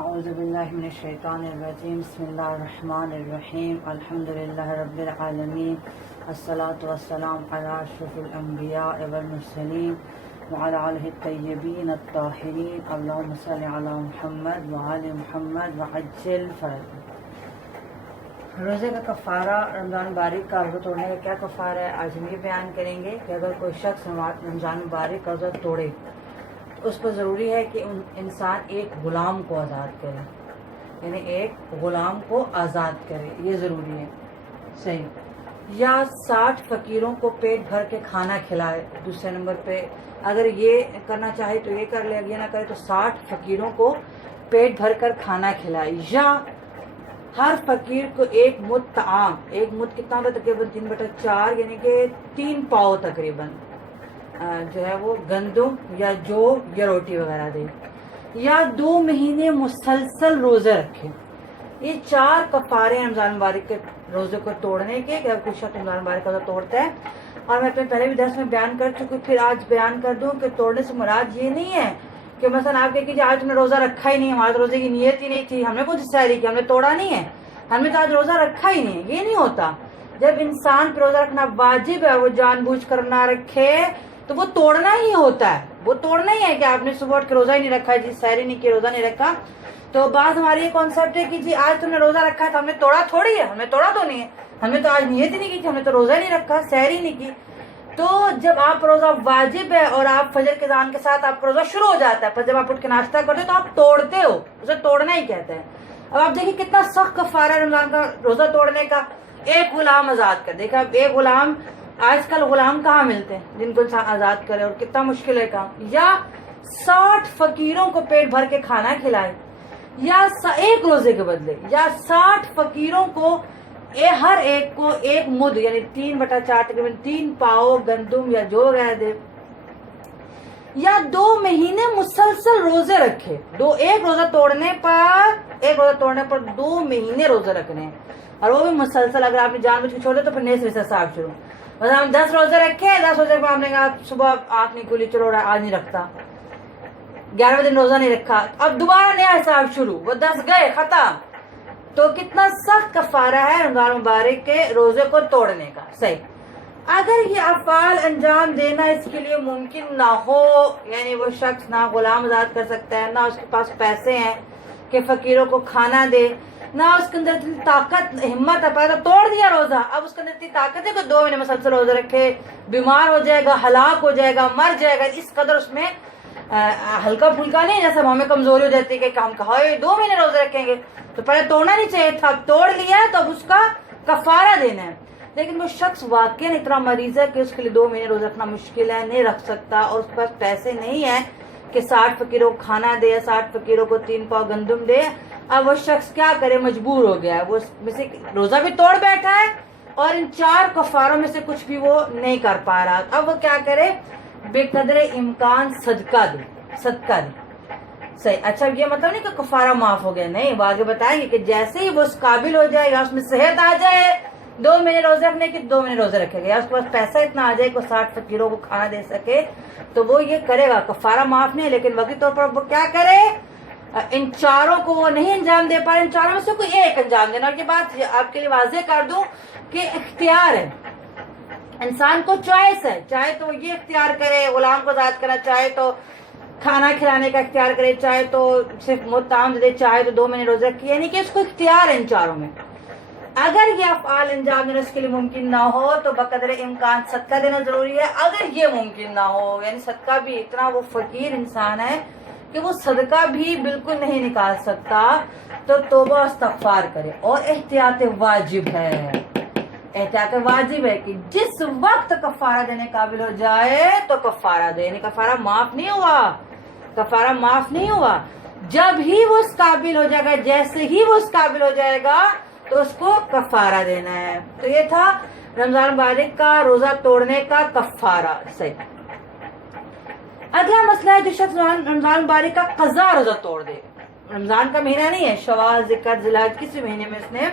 اعوذ باللہ من الشیطان الرجیم بسم اللہ الرحمن الرحیم الحمدللہ رب العالمین الصلاة والسلام علی اشرف الانبیاء والمرسلین وعلی آلہ الطیبین الطاہرین اللہم صل علی محمد وآل محمد وعجل فرجہ۔ روزے کا کفارہ، رمضان مبارک کا روزہ توڑنے کا کیا کفارہ ہے، آج ہم یہ بیان کریں گے کہ اگر کوئی شخص رمضان مبارک کا روزہ توڑے تو اس پر ضروری ہے کہ انسان ایک غلام کو آزاد کرے، یعنی ایک غلام کو آزاد کرے، یہ ضروری ہے، صحیح، یا 60 فقیروں کو پیٹ بھر کے کھانا کھلائے۔ دوسرے نمبر پہ اگر یہ کرنا چاہے تو یہ کر لے، اگر یہ نہ کرے تو 60 فقیروں کو پیٹ بھر کر کھانا کھلائے، یا ہر فقیر کو ایک مد طعام، ایک مد کتنا ہوتا ہے تقریباً 3/4، یعنی کہ 3 پاؤ تقریباً جو ہے وہ گندم یا جو یا روٹی وغیرہ دے، یا 2 مہینے مسلسل روزے رکھے۔ یہ 4 کفارے ہیں رمضان مبارک کے روزے کو توڑنے کے، کہ اگر کوئی شخص رمضان مبارک کا روزہ توڑتا ہے، اور میں اپنے پہلے بھی درس میں بیان کر چکی، پھر آج بیان کر دوں کہ توڑنے سے مراد یہ نہیں ہے کہ مثلا آپ کہہ کہ آج تم نے روزہ رکھا ہی نہیں، ہمارے روزے کی نیت ہی نہیں تھی، ہم نے کچھ سحری کی، ہم نے توڑا نہیں ہے، ہم نے تو آج روزہ رکھا ہی نہیں ہے، یہ نہیں ہوتا۔ جب انسان پہ روزہ رکھنا واجب ہے، وہ جان بوجھ کر نہ رکھے تو وہ توڑنا ہی ہوتا ہے، وہ توڑنا ہی ہے کہ آپ نے صبح اٹھ کے روزہ ہی نہیں رکھا ہے، جی سحری نہیں کی، روزہ نہیں رکھا۔ تو بعض ہماری یہ کانسیپٹ ہے کہ جی آج تم نے روزہ رکھا ہے تو ہم نے توڑا تھوڑی ہے، ہم نے توڑا تو نہیں ہے، ہم نے تو آج نیت ہی نہیں کی تھی، ہم نے تو روزہ نہیں رکھا، سحری نہیں کی۔ تو جب آپ روزہ واجب ہے اور آپ فجر کے اذان کے ساتھ آپ کا روزہ شروع ہو جاتا ہے، پر جب آپ اٹھ کے ناشتہ کرتے ہو تو آپ توڑتے ہو، اسے توڑنا ہی کہتے ہیں۔ اب آپ دیکھیں کتنا سخت کفارہ ہے رمضان کا روزہ توڑنے کا، ایک غلام آزاد کر۔ دیکھا ایک غلام، آج کل غلام کہاں ملتے ہیں جن کو انسان آزاد کرے، اور کتنا مشکل ہے کام۔ یا 60 فقیروں کو پیٹ بھر کے کھانا کھلائے، یا ایک روزے کے بدلے، یا 60 فقیروں کو ہر ایک کو ایک مد، یعنی 3/4 تقریباً 3 پاؤ گندم یا جو وغیرہ دے، یا 2 مہینے مسلسل روزے رکھے۔ ایک روزہ توڑنے پر 2 مہینے روزے رکھنے ہیں، اور وہ بھی مسلسل۔ اگر آپ نے جان بوجھ کے چھوڑ دے تو پھر نئے سے حساب شروع۔ مثلا ہم 10 روزے رکھے، 10 روزے پر ہم نے کہا صبح آنکھ نہیں کھلی، چلو آج نہیں رکھتا، 11ویں دن روزہ نہیں رکھا، اب دوبارہ نیا حساب شروع، وہ 10 گئے ختم۔ تو کتنا سخت کفارہ ہے رمضان مبارک کے روزے کو توڑنے کا، صحیح۔ اگر یہ افعال انجام دینا اس کے لیے ممکن نہ ہو، یعنی وہ شخص نہ غلام آزاد کر سکتا ہے، نہ اس کے پاس پیسے ہیں کہ فقیروں کو کھانا دے، نہ اس کے اندر اتنی طاقت ہمت ہے، پہلے توڑ دیا روزہ، اب اس کے اندر اتنی طاقت ہے کہ 2 مہینے مسلسل روزہ رکھے، بیمار ہو جائے گا، ہلاک ہو جائے گا، مر جائے گا، اس قدر اس میں ہلکا پھلکا نہیں، جیسے ہمیں کمزوری ہو جاتی ہے کہ ہم کہا 2 مہینے روزے رکھیں گے، تو پہلے توڑنا نہیں چاہیے تھا، توڑ لیا تو اب اس کا کفارہ دینا ہے۔ لیکن وہ شخص واقعا اتنا مریض ہے کہ اس کے لیے 2 مہینے روزہ رکھنا مشکل ہے، نہیں رکھ سکتا، اور اس کے پاس پیسے نہیں ہیں کہ 60 فقیروں کو کھانا دے، 60 فقیروں کو 3 پاؤ گندم دے۔ اب وہ شخص کیا کرے، مجبور ہو گیا ہے، وہ میں سے روزہ بھی توڑ بیٹھا ہے اور ان 4 کفاروں میں سے کچھ بھی وہ نہیں کر پا رہا۔ اب وہ کیا کرے، بے قدر امکان صدقہ دے، صدقہ دے، صحیح۔ اچھا یہ مطلب نہیں کہ کفارہ معاف ہو گیا، نہیں، وہ آگے بتائیں گے کہ جیسے ہی وہ اس قابل ہو جائے، یا اس میں صحت آ جائے 2 مہینے روزے رکھنے کی، 2 مہینے روزے رکھے گا، یا اس کے پاس پیسہ اتنا آ جائے کہ وہ 60 فقیروں کو کھانا دے سکے، تو وہ یہ کرے گا، کفارہ معاف نہیں، لیکن وقتی طور پر وہ کیا کرے، ان 4 کو وہ نہیں انجام دے پا رہے، ان 4 میں سے کوئی ایک انجام دینا۔ اور یہ بات آپ کے لیے واضح کر دوں کہ اختیار ہے، انسان کو چوائس ہے، چاہے تو یہ اختیار کرے غلام کو آزاد کرنا، چاہے تو کھانا کھلانے کا اختیار کرے، چاہے تو صرف مطعم دے، چاہے تو 2 مہینے روزہ رکھے، یعنی کہ اس کو اختیار ہے ان 4 میں۔ اگر یہ افعال انجام دینا اس کے لیے ممکن نہ ہو تو بقدر امکان صدقہ دینا ضروری ہے۔ اگر یہ ممکن نہ ہو، یعنی صدقہ بھی اتنا وہ فقیر انسان ہے کہ وہ صدقہ بھی بالکل نہیں نکال سکتا، تو توبہ استغفار کرے، اور احتیاط واجب ہے، احتیاط واجب ہے کہ جس وقت کفارہ دینے قابل ہو جائے تو کفارہ دے، یعنی کفارہ معاف نہیں ہوا، کفارہ معاف نہیں ہوا، جب ہی وہ اس قابل ہو جائے گا، جیسے ہی وہ اس قابل ہو جائے گا تو اس کو کفارہ دینا ہے۔ تو یہ تھا رمضان مبارک کا روزہ توڑنے کا کفارہ، صحیح۔ اگلا مسئلہ ہے جو شخص رمضان مبارک کا قضا روزہ توڑ دے، رمضان کا مہینہ نہیں ہے، شوال، ذی الحجہ، کسی مہینے میں اس نے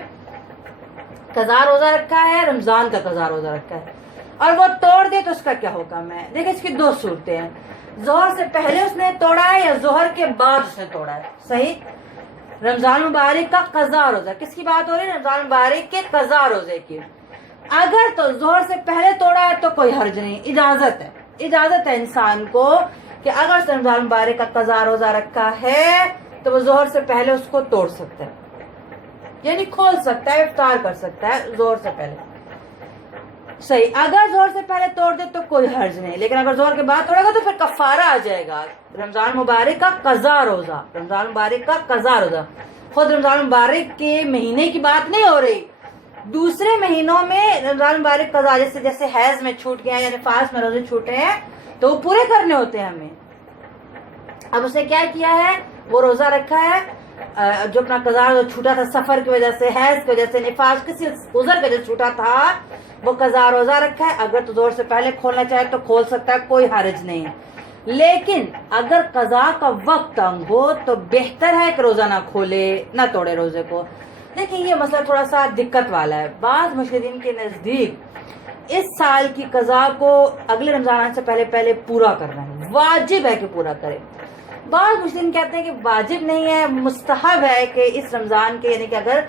قضا روزہ رکھا ہے، رمضان کا قضا روزہ رکھا ہے، اور وہ توڑ دے تو اس کا کیا حکم ہے۔ دیکھیں اس کی 2 صورتیں ہیں۔ ظہر سے پہلے اس نے توڑا ہے یا ظہر کے بعد اس نے توڑا ہے؟ صحیح، رمضان مبارک کا قضا روزہ، کس کی بات ہو رہی ہے؟ رمضان مبارک کے قضا روزے کی۔ اگر تو ظہر سے پہلے توڑا ہے تو کوئی حرج نہیں، اجازت ہے انسان کو کہ اگر اس نے رمضان مبارک کا قضا روزہ رکھا ہے تو وہ ظہر سے پہلے اس کو توڑ سکتا ہے، یعنی کھول سکتا ہے، افطار کر سکتا ہے ظہر سے پہلے۔ صحیح، اگر ظہر سے پہلے توڑ دے تو کوئی حرج نہیں، لیکن اگر ظہر کے بعد توڑے گا تو پھر کفارہ آ جائے گا۔ رمضان مبارک کا قضا روزہ، رمضان مبارک کا قضا روزہ، خود رمضان مبارک کے مہینے کی بات نہیں ہو رہی، دوسرے مہینوں میں رمضان مبارک قضا، جیسے حیض میں چھوٹ گیا یا نفاس میں روزے چھوٹے ہیں تو وہ پورے کرنے ہوتے ہیں ہمیں۔ اب اس نے کیا کیا ہے، وہ روزہ رکھا ہے جو اپنا قضا چھوٹا تھا، سفر کی وجہ سے، حیض کی وجہ سے، نفاس کسی عذر کی وجہ سے چھوٹا تھا، وہ قضا روزہ رکھا ہے۔ اگر تو ظہر سے پہلے کھولنا چاہے تو کھول سکتا ہے، کوئی حرج نہیں، لیکن اگر قضا کا وقت تنگ ہو تو بہتر ہے کہ روزہ نہ کھولے، نہ توڑے روزے کو۔ لیکن یہ مسئلہ تھوڑا سا دقت والا ہے، بعض مشاہدین کے نزدیک اس سال کی قضا کو اگلے رمضان سے پہلے پورا کرنا ہے، واجب ہے کہ پورا کرے۔ بعض مسلم کہتے ہیں کہ واجب نہیں ہے، مستحب ہے کہ اس رمضان کے، یعنی کہ اگر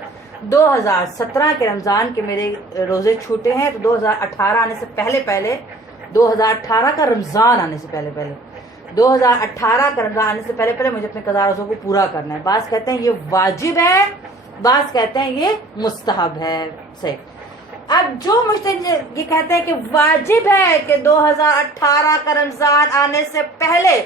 2017 کے رمضان کے میرے روزے چھوٹے ہیں تو 2018 آنے سے پہلے 2018 کا رمضان آنے سے پہلے 2018 کا رمضان آنے سے پہلے مجھے اپنے قضا روزوں کو پورا کرنا ہے۔ بعض کہتے ہیں یہ واجب ہے، بعض کہتے ہیں یہ مستحب ہے۔ صحیح، اب جو مجتہد یہ کہتے ہیں کہ واجب ہے کہ 2018 کا رمضان آنے سے پہلے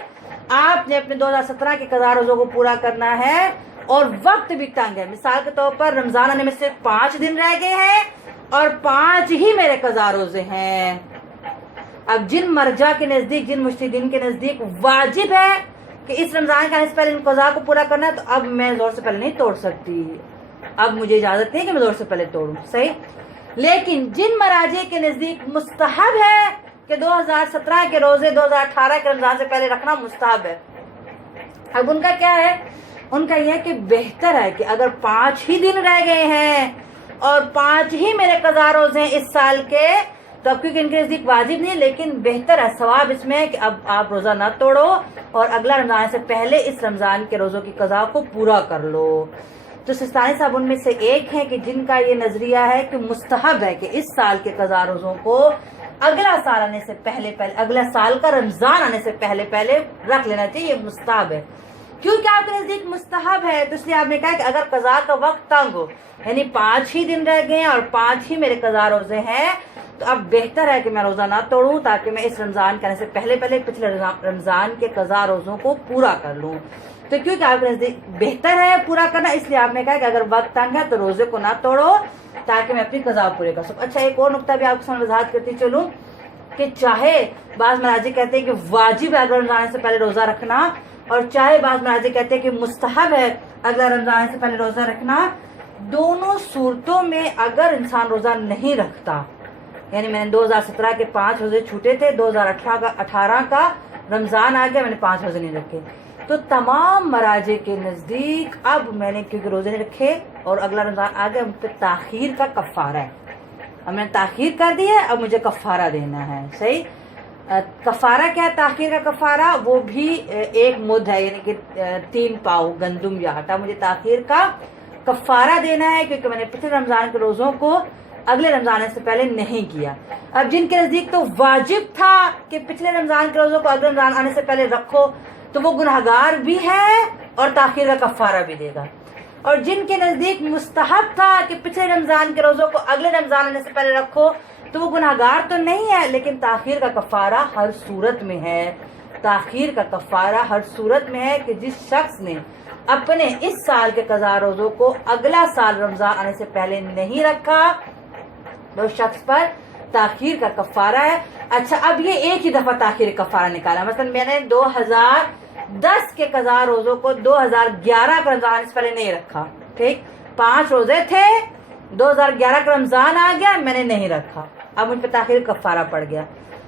آپ نے اپنے 2017 کے قضا روزوں کو پورا کرنا ہے، اور وقت بھی تنگ ہے، مثال کے طور پر رمضان آنے میں سے 5 دن رہ گئے ہیں اور 5 ہی میرے قضا روزے ہیں۔ اب جن مرجع کے نزدیک، جن مجتہدین کے نزدیک واجب ہے کہ اس رمضان کے آنے سے پہلے ان قضا کو پورا کرنا ہے، تو اب میں ظہر سے پہلے نہیں توڑ سکتی، اب مجھے اجازت نہیں کہ میں ظہر سے پہلے توڑوں۔ صحیح، لیکن جن مراجع کے نزدیک مستحب ہے کہ 2017 کے روزے 2018 کے رمضان سے پہلے رکھنا مستحب ہے، اب ان کا کیا ہے، ان کا یہ ہے کہ بہتر ہے کہ اگر 5 ہی دن رہ گئے ہیں اور 5 ہی میرے قضا روزے ہیں اس سال کے، تو اب کیونکہ ان کے نزدیک واجب نہیں، لیکن بہتر ہے، ثواب اس میں ہے کہ اب آپ روزہ نہ توڑو اور اگلا رمضان سے پہلے اس رمضان کے روزوں کی قضا کو پورا کر لو۔ تو سستانی صاحب ان میں سے ایک ہیں کہ جن کا یہ نظریہ ہے کہ مستحب ہے کہ اس سال کے قضا روزوں کو اگلا سال آنے سے پہلے اگلا سال کا رمضان آنے سے پہلے رکھ لینا چاہیے، یہ مستحب ہے۔ کیونکہ آپ کے نزدیک مستحب ہے تو اس لیے آپ نے کہا کہ اگر قضا کا وقت تنگ ہو، یعنی 5 ہی دن رہ گئے ہیں اور 5 ہی میرے قضا روزے ہیں، تو اب بہتر ہے کہ میں روزہ نہ توڑوں تاکہ میں اس رمضان کے آنے سے پہلے پچھلے رمضان کے قضا روزوں کو پورا کر لوں۔ تو کیونکہ آپ کے نزدیک بہتر ہے پورا کرنا، اس لیے آپ نے کہا کہ اگر وقت تنگ ہے تو روزے کو نہ توڑو تاکہ میں اپنی قضا پورے کر سکوں۔ اچھا، ایک اور نقطہ بھی آپ کو سامنے وضاحت کرتی چلوں کہ چاہے بعض مراجع کہتے ہیں کہ واجب ہے اگر رمضان سے پہلے روزہ رکھنا، اور چاہے بعض مراجع کہتے ہیں کہ مستحب ہے اگلا رمضان سے پہلے روزہ رکھنا، دونوں صورتوں میں اگر انسان روزہ نہیں رکھتا، یعنی میں نے 2017 کے 5 روزے چھوٹے تھے، 2018 کا رمضان آ گیا، میں نے 5 روزے نہیں رکھے، تو تمام مراجع کے نزدیک اب میں نے کیونکہ روزے نہیں رکھے اور اگلا رمضان آ گیا، ان پہ تاخیر کا کفارہ ہے، اب میں نے تاخیر کر دی ہے، اب مجھے کفارہ دینا ہے۔ صحیح، کفارہ کیا ہے تاخیر کا کفارہ؟ وہ بھی 1 مد ہے، یعنی کہ 3 پاؤ گندم یا آٹا، مجھے تاخیر کا کفارہ دینا ہے کیونکہ میں نے پچھلے رمضان کے روزوں کو اگلے رمضان سے پہلے نہیں کیا۔ اب جن کے نزدیک تو واجب تھا کہ پچھلے رمضان کے روزوں کو اگلے رمضان آنے سے پہلے رکھو، تو وہ گنہگار بھی ہے اور تاخیر کا کفارہ بھی دے گا، اور جن کے نزدیک مستحب تھا کہ پچھلے رمضان کے روزوں کو اگلے رمضان آنے سے پہلے رکھو، تو وہ گنہگار تو نہیں ہے لیکن تاخیر کا کفارہ ہر صورت میں ہے، تاخیر کا کفارہ ہر صورت میں ہے کہ جس شخص نے اپنے اس سال کے قضا روزوں کو اگلا سال رمضان آنے سے پہلے نہیں رکھا، تو شخص پر تاخیر کا کفارہ ہے۔ اچھا، اب یہ ایک ہی دفعہ تاخیر کفارہ نکالا، مثلا میں نے 2010 کے قضا روزوں کو 2011 کا رمضان آنے سے پہلے نہیں رکھا، ٹھیک، 5 روزے تھے، 2011 کا رمضان آ گیا، میں نے نہیں رکھا، اب مجھ پہ تاخیر کفارہ پڑ گیا۔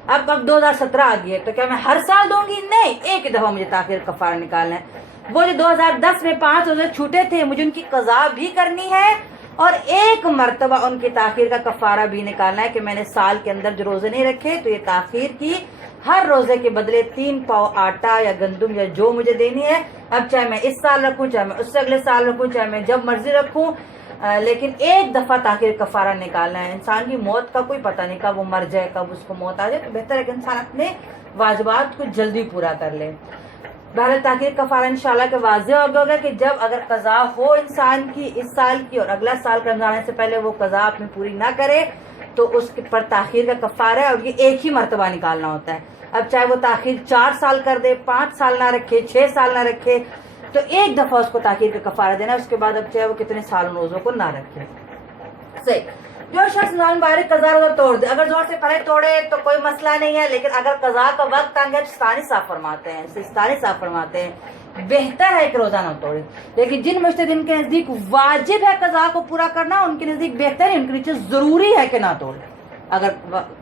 اب 2017 آ گئی ہے تو کیا میں ہر سال دوں گی؟ نہیں، ایک ہی دفعہ مجھے تاخیر کفارہ نکالنا ہے۔ وہ جو 2010 میں 5 روزے چھوٹے تھے، مجھے ان کی قضا بھی کرنی ہے اور ایک مرتبہ ان کی تاخیر کا کفارہ بھی نکالنا ہے کہ میں نے سال کے اندر جو روزے نہیں رکھے تو یہ تاخیر کی ہر روزے کے بدلے 3 پاؤ آٹا یا گندم یا جو مجھے دینی ہے. اب چاہے میں اس سال رکھوں، چاہے میں اس سے اگلے سال رکھوں، چاہے میں جب مرضی رکھوں، لیکن ایک دفعہ تاخیر کفارہ نکالنا ہے. انسان کی موت کا کوئی پتہ نہیں، کب وہ مر جائے، کب اس کو موت آ جائے، تو بہتر ہے کہ انسان اپنے واجبات کو جلدی پورا کر لے. بہرحال تاخیر کفارہ انشاءاللہ کہ واضح ہوگا کہ جب اگر قضا ہو انسان کی اس سال کی اور اگلا سال کا رمضان آنے سے پہلے وہ قضا اپنی پوری نہ کرے تو اس پر تاخیر کا کفارہ ہے، اور یہ ایک ہی مرتبہ نکالنا ہوتا ہے. اب چاہے وہ تاخیر 4 سال کر دے، 5 سال نہ رکھے، 6 سال نہ رکھے، تو ایک دفعہ اس کو تاخیر کا کفارہ دینا ہے. اس کے بعد اب چاہے وہ کتنے سال روزوں کو نہ رکھے. صحیح. جو شخص رمضان مبارک قضا روزہ توڑ دے، اگر زہر سے پہلے توڑے تو کوئی مسئلہ نہیں ہے، لیکن اگر قضا کا وقت آ گیا، سستانی صاحب فرماتے ہیں بہتر ہے کہ روزہ نہ توڑے. لیکن جن مجتہدین کے نزدیک واجب ہے قضا کو پورا کرنا، ان کے نزدیک بہتر ہے، ان کے نیچے ضروری ہے کہ نہ توڑے. اگر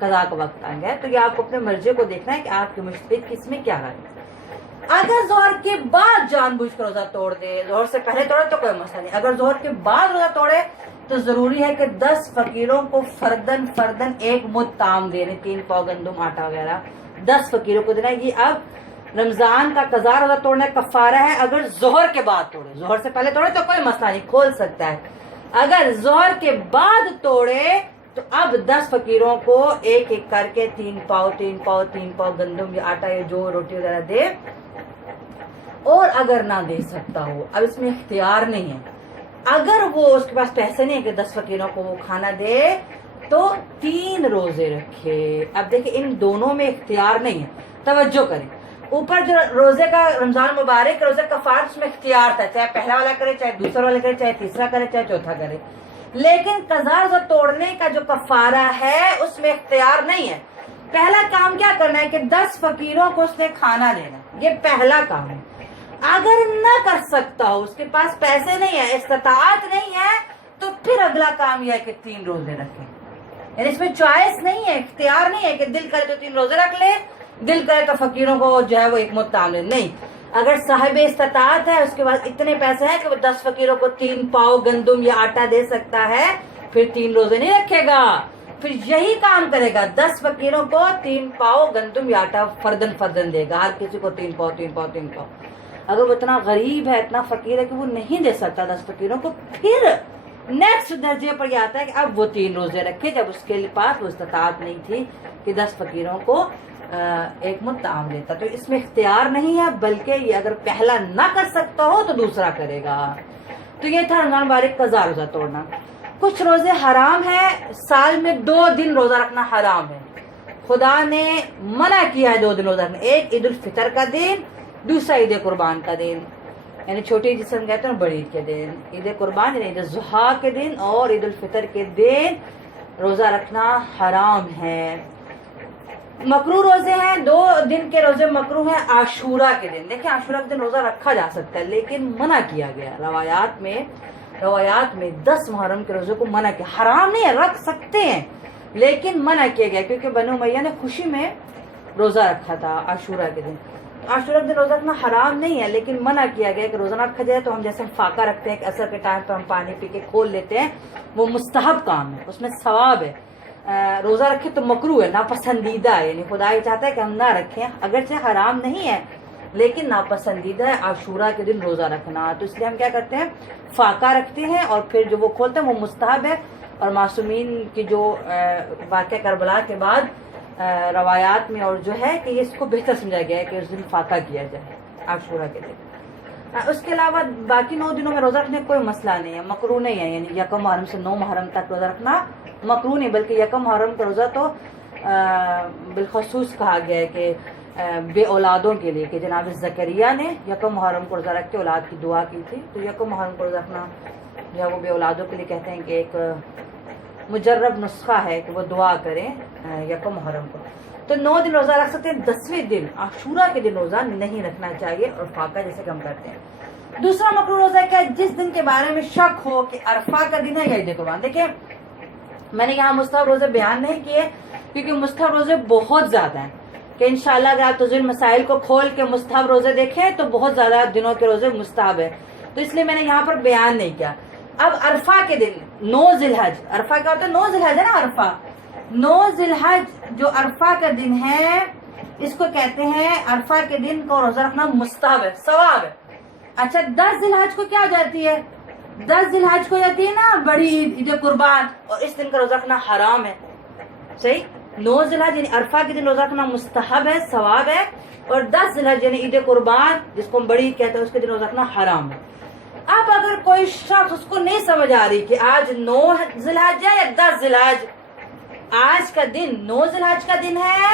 قضا کا وقت آ گیا تو یہ آپ کو اپنے مرضی کو دیکھنا ہے کہ آپ کے مجتہد کس میں کیا رائے. اگر ظہر کے بعد جان بوجھ کر روزہ توڑ دے، ظہر سے پہلے توڑے تو کوئی مسئلہ نہیں. اگر ظہر کے بعد روزہ توڑے تو ضروری ہے کہ 10 فقیروں کو فردن ایک مد تام دینے، 3 پاؤ گندم آٹا وغیرہ 10 فقیروں کو دینا. یہ اب رمضان کا قضا روزہ توڑنے کا کفارہ ہے اگر ظہر کے بعد توڑے. ظہر سے پہلے توڑے تو کوئی مسئلہ نہیں، کھول سکتا ہے. اگر ظہر کے بعد توڑے تو اب 10 فقیروں کو ایک ایک کر کے 3 پاؤ گندم یا آٹا یا جو روٹی وغیرہ دے. اور اگر نہ دے سکتا ہو، اب اس میں اختیار نہیں ہے، اگر وہ اس کے پاس پیسے نہیں ہے کہ 10 فقیروں کو وہ کھانا دے تو 3 روزے رکھے. اب دیکھیں ان دونوں میں اختیار نہیں ہے، توجہ کریں. اوپر جو روزے کا رمضان مبارک روزے کا کفارہ اس میں اختیار تھا، چاہے پہلا والا کرے، چاہے دوسرا والا کرے، چاہے تیسرا کرے، چاہے چوتھا کرے. لیکن قضا روزہ توڑنے کا جو کفارہ ہے اس میں اختیار نہیں ہے. پہلا کام کیا کرنا ہے کہ 10 فقیروں کو اس نے کھانا دینا، یہ پہلا کام ہے. اگر نہ کر سکتا ہو، اس کے پاس پیسے نہیں ہے، استطاعت نہیں ہے، تو پھر اگلا کام یہ ہے کہ 3 روزے رکھے. یعنی اس میں چوائس نہیں ہے، اختیار نہیں ہے کہ دل کرے تو 3 روزے رکھ لے، دل کرے تو فقیروں کو جو ہے وہ ایک متعامل نہیں. اگر صاحب استطاعت ہے، اس کے بعد اتنے پیسے ہیں کہ وہ 10 فقیروں کو 3 پاؤ گندم یا آٹا دے سکتا ہے، پھر 3 روزے نہیں رکھے گا، پھر یہی کام کرے گا. 10 فقیروں کو 3 پاؤ گندم یا آٹا فردن دے گا، ہر کسی کو 3 پاؤ. اگر وہ اتنا غریب ہے، اتنا فقیر ہے کہ وہ نہیں دے سکتا 10 فقیروں کو، پھر نیکسٹ درجے پر یہ آتا ہے کہ اب وہ 3 روزے رکھے، جب اس کے پاس وہ استطاعت نہیں تھی کہ 10 فقیروں کو ایک متعام دیتا. تو اس میں اختیار نہیں ہے، بلکہ یہ اگر پہلا نہ کر سکتا ہو تو دوسرا کرے گا. تو یہ تھا رمضان مبارک قضا روزہ توڑنا. کچھ روزے حرام ہیں، سال میں 2 دن روزہ رکھنا حرام ہے. خدا نے منع کیا ہے 2 دن روزہ رکھنا، ایک عید الفطر کا دن، دوسرا عید قربان کا دن، یعنی چھوٹی عید جسے ہم کہتے ہیں بڑی عید کے دن. عید قربان یعنی عید الاضحیٰ کے دن اور عید الفطر کے دن روزہ رکھنا حرام ہے. مکروہ روزے ہیں، 2 دن کے روزے مکروہ ہیں. عاشورہ کے دن، دیکھیں عاشورہ کے دن روزہ رکھا جا سکتا ہے لیکن منع کیا گیا. روایات میں 10 محرم کے روزے کو منع کیا. حرام نہیں ہے، رکھ سکتے ہیں لیکن منع کیا گیا کیونکہ بنو امیہ نے خوشی میں روزہ رکھا تھا عاشورہ کے دن. عاشورہ کے دن روزہ رکھنا حرام نہیں ہے لیکن منع کیا گیا کہ روزہ نہ رکھا جائے. تو ہم جیسے فاقہ رکھتے ہیں کہ عصر کے ٹائم پر ہم پانی پی کے کھول لیتے ہیں، وہ مستحب کام ہے، اس میں ثواب ہے. روزہ رکھے تو مکروہ ہے، ناپسندیدہ ہے، یعنی خدا یہ چاہتا ہے کہ ہم نہ رکھیں، اگرچہ حرام نہیں ہے لیکن ناپسندیدہ ہے عاشورہ کے دن روزہ رکھنا. تو اس لیے ہم کیا کرتے ہیں، فاقہ رکھتے ہیں اور پھر جو وہ کھولتے ہیں وہ مستحب ہے. اور معصومین کی جو واقعہ کربلا کے بعد روایات میں اور جو ہے کہ اس کو بہتر سمجھا گیا ہے کہ اس دن فاقہ کیا جائے عاشورہ کے دن. اس کے علاوہ باقی 9 دنوں میں روزہ رکھنے کا کوئی مسئلہ نہیں ہے، مکروہ نہیں ہے. یعنی 1 محرم سے 9 محرم تک روزہ رکھنا مکروہ نہیں، بلکہ 1 محرم کا روزہ تو بالخصوص کہا گیا ہے کہ بے اولادوں کے لیے، کہ جناب زکریا نے 1 محرم کو روزہ رکھ کے اولاد کی دعا کی تھی. تو 1 محرم کو روزہ رکھنا یا وہ بے اولادوں کے لیے کہتے ہیں کہ ایک مجرب نسخہ ہے کہ وہ دعا کریں 1 محرم کو. تو 9 دن روزہ رکھ سکتے ہیں، 10ویں دن عاشورہ کے دن روزہ نہیں رکھنا چاہیے اور فاقہ جیسے کہ ہم کرتے ہیں. دوسرا مکروہ روزہ کیا ہے، جس دن کے بارے میں شک ہو کہ عرفہ کا دن ہے یا عید قربان. دیکھیں میں نے یہاں مستحب روزے بیان نہیں کیے کیونکہ مستحب روزے بہت زیادہ ہیں، کہ انشاءاللہ اگر آپ تذیل مسائل کو کھول کے مستحب روزے دیکھیں تو بہت زیادہ دنوں کے روزے مستحب ہے، تو اس لیے میں نے یہاں پر بیان نہیں کیا. اب عرفہ کے دن 9 ذی الحج، عرفہ کیا ہوتا ہے، 9 ذی الحج ہے نا. عرفہ 9 ذی الحج جو عرفہ کا دن ہے اس کو کہتے ہیں عرفہ کے دن کو روزہ رکھنا مستحب ہے، ثواب ہے۔ اچھا 10 ذی الحج کو کیا ہو جاتی ہے؟ 10 ذی الحج کو جاتی ہے نا بڑی عید، عید قربان، اور اس دن کا روزہ رکھنا حرام ہے، صحیح؟ 9 ذی الحج یعنی عرفہ کے دن روزہ رکھنا مستحب ہے، ثواب ہے، اور 10 ذی الحج یعنی عید قربان جس کو ہم بڑی عید کہتے ہیں اس کے دن روزہ رکھنا حرام ہے۔ اب اگر کوئی شخص اس کو نہیں سمجھ آ رہی کہ آج 9 ذی الحج ہے یا 10 ذی الحج، آج کا دن 9 ذی الحج کا دن ہے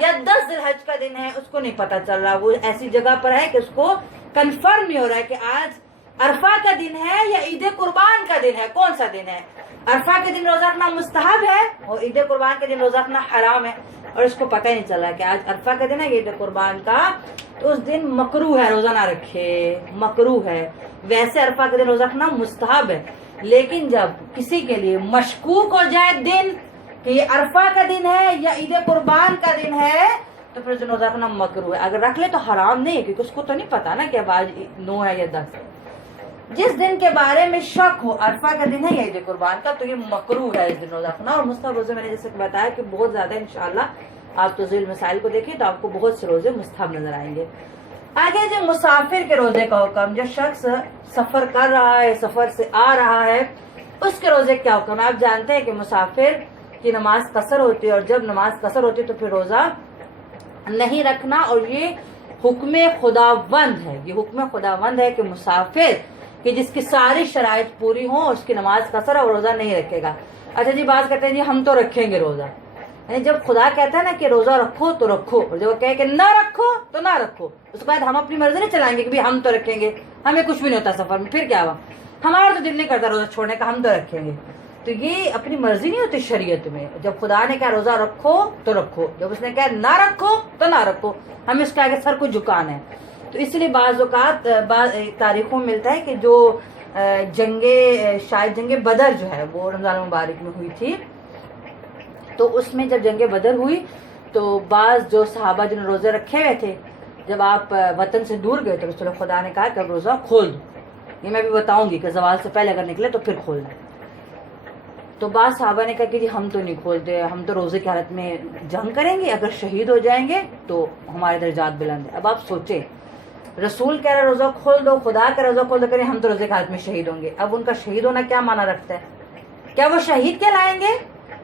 یا 10 ذی الحج کا دن ہے، اس کو نہیں پتا چل رہا، وہ ایسی جگہ پر ہے کہ اس کو کنفرم نہیں ہو رہا ہے کہ آج عرفہ کا دن ہے یا عید قربان کا دن ہے، کون سا دن ہے؟ عرفہ کے دن روزہ رکھنا مستحب ہے اور عید قربان کے دن روزہ رکھنا حرام ہے، اور اس کو پتہ ہی نہیں چل رہا کہ آج عرفہ کا دن ہے عید قربان کا، تو اس دن مکروہ ہے روزہ نہ رکھے، مکروہ ہے۔ ویسے عرفہ کے دن روزہ رکھنا مستحب ہے، لیکن جب کسی کے لیے مشکوک ہو جائے دن کہ یہ عرفہ کا دن ہے یا عید قربان کا دن ہے تو پھر روزہ رکھنا مکروہ ہے۔ اگر رکھ لے تو حرام نہیں ہے، کیونکہ اس کو تو نہیں پتا نا کہ اب آج 9 ہے یا 10 ہے۔ جس دن کے بارے میں شک ہو عرفہ کا دن ہے یا عید قربان کا تو یہ مکروہ ہے اس دن روزہ رکھنا، اور مستحب روزے میں نے جیسے بتایا کہ بہت زیادہ انشاءاللہ آپ تذیل مسائل کو دیکھیں تو آپ کو بہت سے روزے مستحب نظر آئیں گے۔ آگے جو مسافر کے روزے کا حکم، جو شخص سفر کر رہا ہے، سفر سے آ رہا ہے، اس کے روزے کیا حکم ہے؟ آپ جانتے ہیں کہ مسافر کی نماز قصر ہوتی ہے، اور جب نماز قصر ہوتی ہے تو پھر روزہ نہیں رکھنا، اور یہ حکم خداوند ہے، یہ حکم خداوند ہے کہ مسافر کہ جس کی ساری شرائط پوری ہوں اور اس کی نماز قصر ہے وہ روزہ نہیں رکھے گا۔ اچھا جی بات کرتے ہیں جی ہم تو رکھیں گے روزہ، یعنی جب خدا کہتا ہے نا کہ روزہ رکھو تو رکھو، اور جب وہ کہے کہ نہ رکھو تو نہ رکھو، اس کے بعد ہم اپنی مرضی نہیں چلائیں گے کہ ہم تو رکھیں گے، ہمیں کچھ بھی نہیں ہوتا سفر میں، پھر کیا ہوا؟ ہمارا تو دل نہیں کرتا روزہ چھوڑنے کا، ہم تو رکھیں گے، تو یہ اپنی مرضی نہیں ہوتی شریعت میں۔ جب خدا نے کہا روزہ رکھو تو رکھو، جب اس نے کہا نہ رکھو تو نہ رکھو، ہمیں اس کے آگے سر کو جھکانا ہے۔ تو اس لیے بعض اوقات بعض تاریخوں میں ملتا ہے کہ جو شاید جنگ بدر جو ہے وہ رمضان مبارک میں ہوئی تھی، تو اس میں جب جنگ بدر ہوئی تو بعض جو صحابہ جنہوں نے روزے رکھے ہوئے تھے، جب آپ وطن سے دور گئے تو رسول خدا نے کہا کہ اب روزہ کھول دو، یہ میں بھی بتاؤں گی کہ زوال سے پہلے اگر نکلے تو پھر کھول دیں۔ تو بعض صحابہ نے کہا کہ جی ہم تو نہیں کھولتے، ہم تو روزے کی حالت میں جنگ کریں گے، اگر شہید ہو جائیں گے تو ہمارے درجات بلند ہیں۔ اب آپ سوچیں، رسول کہہ رہے روزہ کھول دو، خدا کا روزہ کھول دو، کریں ہم تو روزے کی حالت میں شہید ہوں گے۔ اب ان کا شہید ہونا کیا معنی رکھتا ہے؟ کیا وہ شہید کہلائیں گے؟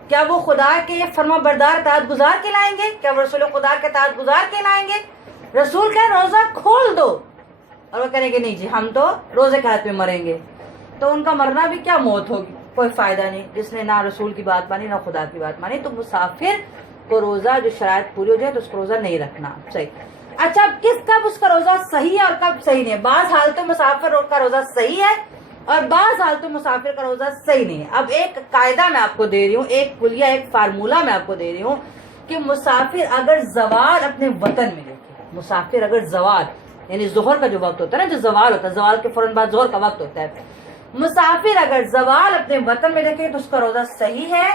کیا وہ خدا کے فرما بردار اطاعت گزار کہلائیں گے؟ کیا وہ رسول خدا کے اطاعت گزار کہلائیں گے؟ رسول کہہ روزہ کھول دو اور وہ کہیں گے نہیں جی ہم تو روزے کی حالت میں مریں گے، تو ان کا مرنا بھی کیا موت ہوگی، کوئی فائدہ نہیں، جس نے نہ رسول کی بات مانی نہ خدا کی بات مانی۔ تو مسافر کو روزہ جو شرائط پوری ہو جائے تو اس کو روزہ نہیں رکھنا، صحیح۔ اچھا اب کب اس کا روزہ صحیح ہے اور کب صحیح نہیں ہے؟ بعض حالتوں مسافر کا روزہ صحیح ہے اور بعض حالتوں مسافر کا روزہ صحیح نہیں ہے۔ اب ایک قاعدہ میں آپ کو دے رہی ہوں، ایک کلیہ، ایک فارمولہ میں آپ کو دے رہی ہوں کہ مسافر اگر زوال اپنے وطن میں دیکھے، مسافر اگر زوال یعنی ظہر کا جو وقت ہوتا ہے نا، جو زوال ہوتا ہے، زوال کے فوراً بعد ظہر کا وقت ہوتا ہے، مسافر اگر زوال اپنے وطن میں دیکھے تو اس کا روزہ صحیح ہے،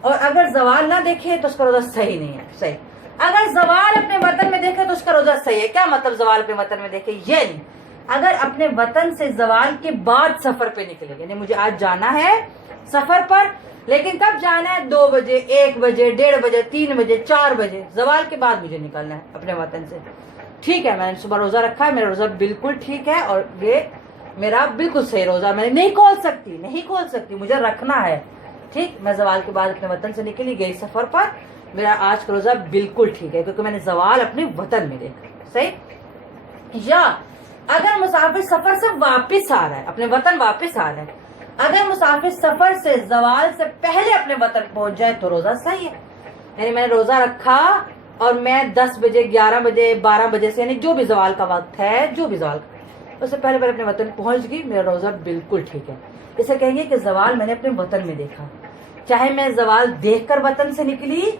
اور اگر زوال نہ دیکھے تو اس کا روزہ صحیح نہیں ہے، صحیح۔ اگر زوال اپنے وطن میں دیکھے تو اس کا روزہ صحیح ہے۔ کیا مطلب زوال اپنے وطن میں دیکھے؟ یہ نہیں، اگر اپنے وطن سے زوال کے بعد سفر پہ نکلے، یعنی مجھے آج جانا ہے سفر پر، لیکن کب جانا ہے؟ 2 بجے، 1 بجے، 1:30 بجے، 3 بجے، 4 بجے، زوال کے بعد مجھے نکلنا ہے اپنے وطن سے، ٹھیک ہے، میں نے صبح روزہ رکھا ہے، میرا روزہ بالکل ٹھیک ہے اور یہ میرا بالکل صحیح روزہ، میں نہیں کھول سکتی، مجھے رکھنا ہے، ٹھیک، میں زوال کے بعد اپنے وطن سے نکلی گئی سفر پر، میرا آج کا روزہ بالکل ٹھیک ہے کیونکہ میں نے زوال اپنے وطن میں دیکھا، صحیح۔ یا اگر مسافر سفر سے واپس آ رہا ہے، اپنے وطن واپس آ رہا ہے، اگر مسافر سفر سے زوال سے پہلے اپنے وطن پہنچ جائے تو روزہ صحیح ہے، یعنی میں نے روزہ رکھا اور میں 10 بجے، 11 بجے، 12 بجے سے، یعنی جو بھی زوال کا وقت ہے، جو بھی زوال کا، اس سے پہلے اپنے وطن پہنچ گئی، میرا روزہ بالکل ٹھیک ہے۔ اسے کہیں گے کہ زوال میں نے اپنے وطن میں دیکھا، چاہے میں زوال دیکھ کر وطن سے نکلی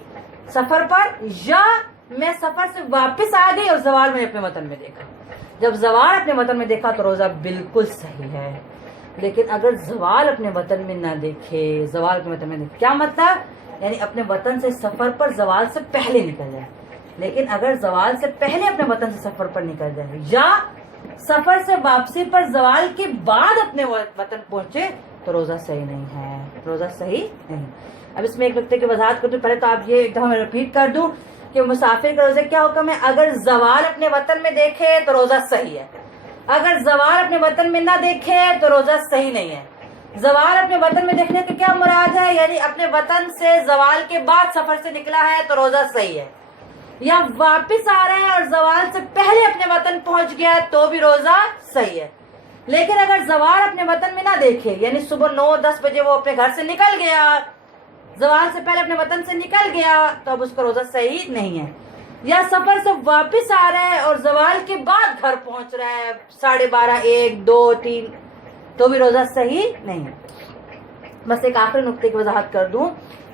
سفر پر یا میں سفر سے واپس آ گئی اور زوال میں نے اپنے وطن میں دیکھا، جب زوال اپنے وطن میں دیکھا تو روزہ بالکل صحیح ہے۔ لیکن اگر زوال اپنے وطن میں نہ دیکھے، زوال اپنے وطن میں دیکھے، کیا مطلب؟ یعنی اپنے وطن سے سفر پر زوال سے پہلے نکل جائے، لیکن اگر زوال سے پہلے اپنے وطن سے سفر پر نکل جائے یا سفر سے واپسی پر زوال کے بعد اپنے وطن پہنچے تو روزہ صحیح نہیں ہے، روزہ صحیح نہیں۔ اب اس میں ایک نقطے کی وضاحت کر دوں، پہلے تو آپ یہ ایک دفعہ میں رپیٹ کر دوں کہ مسافر کے روزے کیا حکم ہے. اگر زوال اپنے وطن میں دیکھے تو روزہ صحیح ہے. اگر زوال اپنے وطن میں نہ دیکھے تو روزہ صحیح نہیں ہے. زوال اپنے وطن میں دیکھنے کا کیا مراد ہے؟ یعنی اپنے وطن سے زوال کے بعد سفر سے نکلا ہے تو روزہ صحیح ہے, یا واپس آ رہا ہے اور زوال سے پہلے اپنے وطن پہنچ گیا ہے تو بھی روزہ صحیح ہے. لیکن اگر زوال اپنے وطن میں نہ دیکھے, یعنی صبح 9-10 بجے وہ اپنے گھر سے نکل گیا, زوال سے پہلے اپنے وطن سے نکل گیا, تو اب اس کا روزہ صحیح نہیں ہے. یا سفر سے واپس آ رہا ہے اور زوال کے بعد گھر پہنچ رہا ہے 12:30, 1, 2, 3, تو بھی روزہ صحیح نہیں ہے. بس ایک آخری نقطے کی وضاحت کر دوں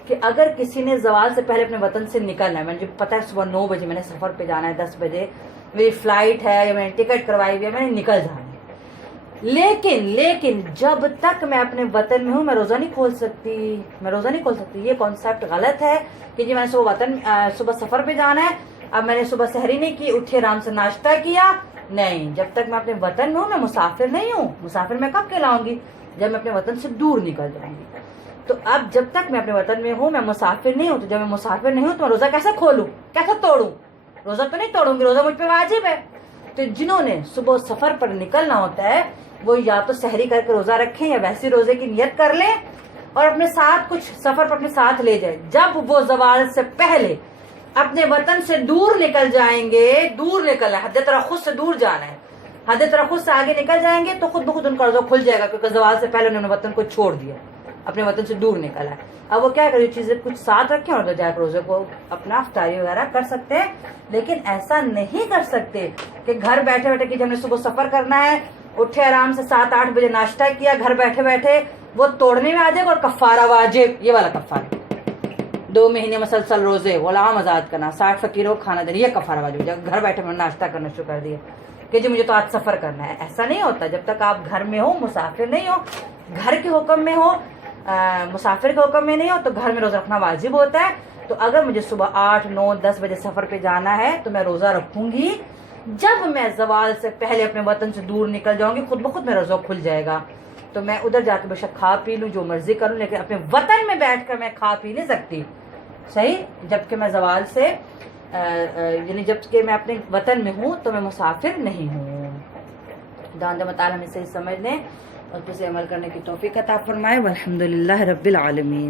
کہ اگر کسی نے زوال سے پہلے اپنے وطن سے نکلنا ہے, مجھے پتا ہے صبح 9 بجے میں نے سفر پہ جانا ہے, 10 بجے میری فلائٹ ہے یا میں نے ٹکٹ کروائی ہوئی ہے, میں نے نکل جانا ہے, لیکن جب تک میں اپنے وطن میں ہوں میں روزہ نہیں کھول سکتی. یہ کانسیپٹ غلط ہے کہ جی میں نے صبح سفر پہ جانا ہے, اب میں نے صبح سحری نہیں کی, اٹھے آرام سے ناشتہ کیا. نہیں, جب تک میں اپنے وطن میں ہوں میں مسافر نہیں ہوں. مسافر میں کب کہلاؤں گی؟ جب میں اپنے وطن سے دور نکل جاؤں گی. تو اب جب تک میں اپنے وطن میں ہوں میں مسافر نہیں ہوں. تو جب میں مسافر نہیں ہوں تو میں روزہ کیسے کھولوں, کیسے توڑوں؟ روزہ تو نہیں توڑوں گی, روزہ مجھ پہ واجب ہے. تو جنہوں نے صبح سفر پر نکلنا ہوتا ہے وہ یا تو سحری کر کے روزہ رکھیں یا ویسے روزے کی نیت کر لیں اور اپنے ساتھ کچھ سفر پر اپنے ساتھ لے جائیں. جب وہ زوال سے پہلے اپنے وطن سے دور نکل جائیں گے, دور نکلنا ہے, حد ترخص سے دور جانا ہے, حد ترخص سے آگے نکل جائیں گے تو خود بخود ان کا روزہ کھل جائے گا, کیونکہ زوال سے پہلے انہوں نے وطن کو چھوڑ دیا, اپنے وطن سے دور نکلا ہے. اب وہ کیا کرے, چیزیں کچھ ساتھ رکھیں اور جا کے روزے کو اپنا افطاری وغیرہ کر سکتے ہیں. لیکن ایسا نہیں کر سکتے کہ گھر بیٹھے بیٹھے کہ ہم نے صبح سفر کرنا ہے, اٹھے آرام سے 7-8 بجے ناشتہ کیا, گھر بیٹھے بیٹھے وہ توڑنے میں آ جائے گا. اور کفارہ واجب, یہ والا کفارہ 2 مہینے مسلسل روزے, غلام آزاد کرنا, 60 فقیروں کو کھانا دینا, یہ کفارہ واجب. جب گھر بیٹھے میں ناشتہ کرنا شروع کر دیا کہ جی مجھے تو آج سفر کرنا ہے. ایسا نہیں ہوتا. جب تک آپ گھر میں ہو, مسافر نہیں ہو, گھر کے حکم میں ہو, مسافر کے حکم میں نہیں ہو, تو گھر میں روزہ رکھنا واجب ہوتا ہے. تو اگر مجھے صبح 8, 9, 10 بجے سفر پہ جانا ہے تو میں روزہ رکھوں گی. جب میں زوال سے پہلے اپنے وطن سے دور نکل جاؤں گی خود بخود میرا روزہ کھل جائے گا. تو میں ادھر جا کے بے شک کھا پی لوں, جو مرضی کروں, لیکن اپنے وطن میں بیٹھ کر میں کھا پی نہیں سکتی. صحیح, جبکہ میں زوال سے یعنی جب کہ میں اپنے وطن میں ہوں تو میں مسافر نہیں ہوں. داندہ مطالعہ ہمیں صحیح سمجھنے اور اسے عمل کرنے کی توفیق عطا فرمائے. والحمدللہ رب العالمین.